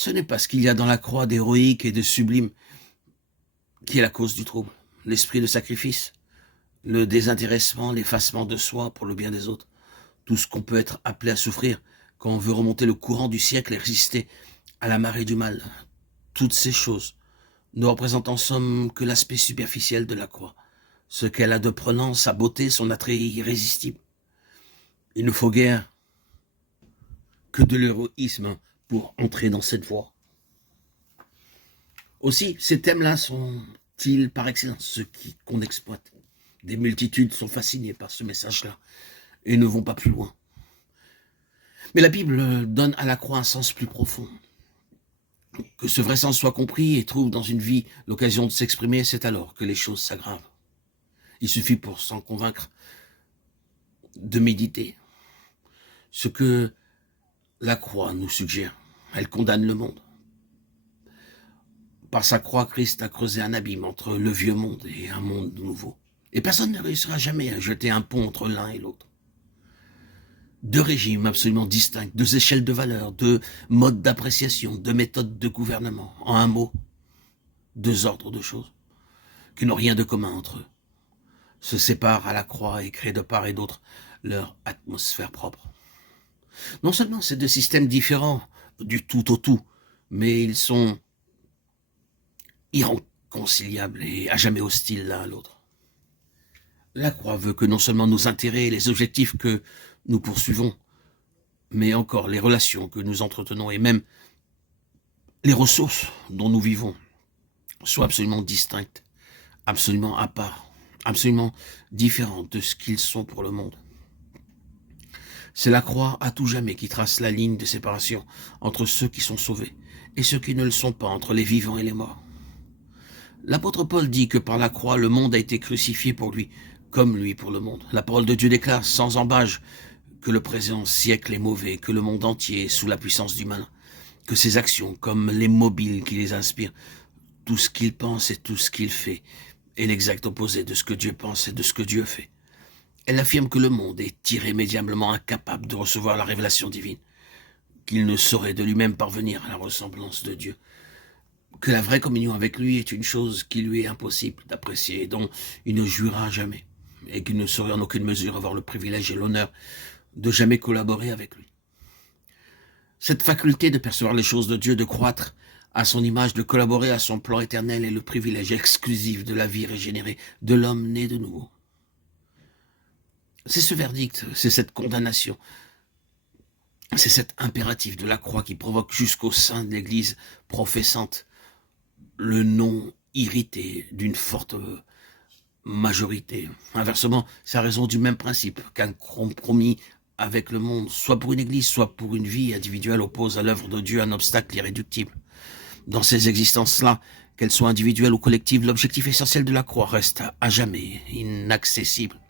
Ce n'est pas ce qu'il y a dans la croix d'héroïque et de sublime qui est la cause du trouble. L'esprit de sacrifice, le désintéressement, l'effacement de soi pour le bien des autres. Tout ce qu'on peut être appelé à souffrir quand on veut remonter le courant du siècle et résister à la marée du mal. Toutes ces choses ne représentent en somme que l'aspect superficiel de la croix. Ce qu'elle a de prenant, sa beauté, son attrait irrésistible. Il ne faut guère que de l'héroïsme pour entrer dans cette voie. Aussi, ces thèmes-là sont-ils par excellence ceux qu'on exploite. Des multitudes sont fascinées par ce message-là et ne vont pas plus loin. Mais la Bible donne à la croix un sens plus profond. Que ce vrai sens soit compris et trouve dans une vie l'occasion de s'exprimer, c'est alors que les choses s'aggravent. Il suffit pour s'en convaincre de méditer ce que la croix nous suggère. Elle condamne le monde. Par sa croix, Christ a creusé un abîme entre le vieux monde et un monde nouveau. Et personne ne réussira jamais à jeter un pont entre l'un et l'autre. Deux régimes absolument distincts, deux échelles de valeurs, deux modes d'appréciation, deux méthodes de gouvernement. En un mot, deux ordres de choses qui n'ont rien de commun entre eux. Se séparent à la croix et créent de part et d'autre leur atmosphère propre. Non seulement ces deux systèmes différents du tout au tout, mais ils sont irréconciliables et à jamais hostiles l'un à l'autre. La croix veut que non seulement nos intérêts et les objectifs que nous poursuivons, mais encore les relations que nous entretenons et même les ressources dont nous vivons soient absolument distinctes, absolument à part, absolument différentes de ce qu'ils sont pour le monde. C'est la croix à tout jamais qui trace la ligne de séparation entre ceux qui sont sauvés et ceux qui ne le sont pas, entre les vivants et les morts. L'apôtre Paul dit que par la croix, le monde a été crucifié pour lui, comme lui pour le monde. La parole de Dieu déclare sans embâche que le présent siècle est mauvais, que le monde entier est sous la puissance du malin, que ses actions, comme les mobiles qui les inspirent, tout ce qu'il pense et tout ce qu'il fait, est l'exact opposé de ce que Dieu pense et de ce que Dieu fait. Elle affirme que le monde est irrémédiablement incapable de recevoir la révélation divine, qu'il ne saurait de lui-même parvenir à la ressemblance de Dieu, que la vraie communion avec lui est une chose qui lui est impossible d'apprécier et dont il ne jouira jamais, et qu'il ne saurait en aucune mesure avoir le privilège et l'honneur de jamais collaborer avec lui. Cette faculté de percevoir les choses de Dieu, de croître à son image, de collaborer à son plan éternel est le privilège exclusif de la vie régénérée, de l'homme né de nouveau. C'est ce verdict, c'est cette condamnation, c'est cet impératif de la croix qui provoque jusqu'au sein de l'Église professante le non irrité d'une forte majorité. Inversement, c'est à raison du même principe qu'un compromis avec le monde, soit pour une Église, soit pour une vie individuelle, oppose à l'œuvre de Dieu un obstacle irréductible. Dans ces existences-là, qu'elles soient individuelles ou collectives, l'objectif essentiel de la croix reste à jamais inaccessible.